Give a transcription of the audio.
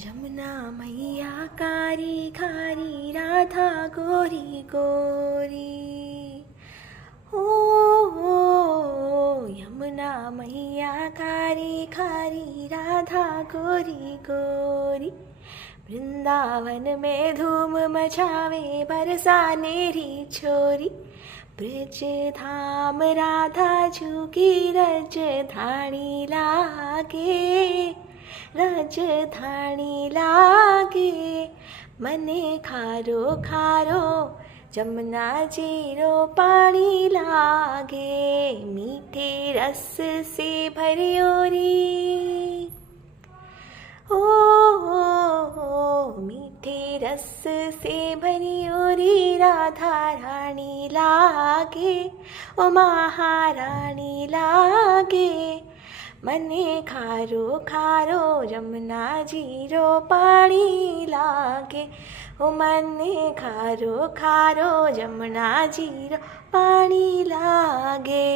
जमुना मैया कारी खारी राधा गोरी गोरी यमुना मैया कारी खारी राधा गोरी गोरी वृंदावन में धूम मचावे बरसानेरी छोरी ब्रज धाम राधा झुकी रजधानी लागे रजधानी लागे मने खारो खारो जमुना जीरो पानी लागे मीठे रस से भरियोरी मीठे रस से भरियोरी राधा रानी लागे ओ महारानी लागे मने खारो खारो जमुना जीरो पानी लागे ओ मने खारो खारो जमुना जीरो पानी लागे।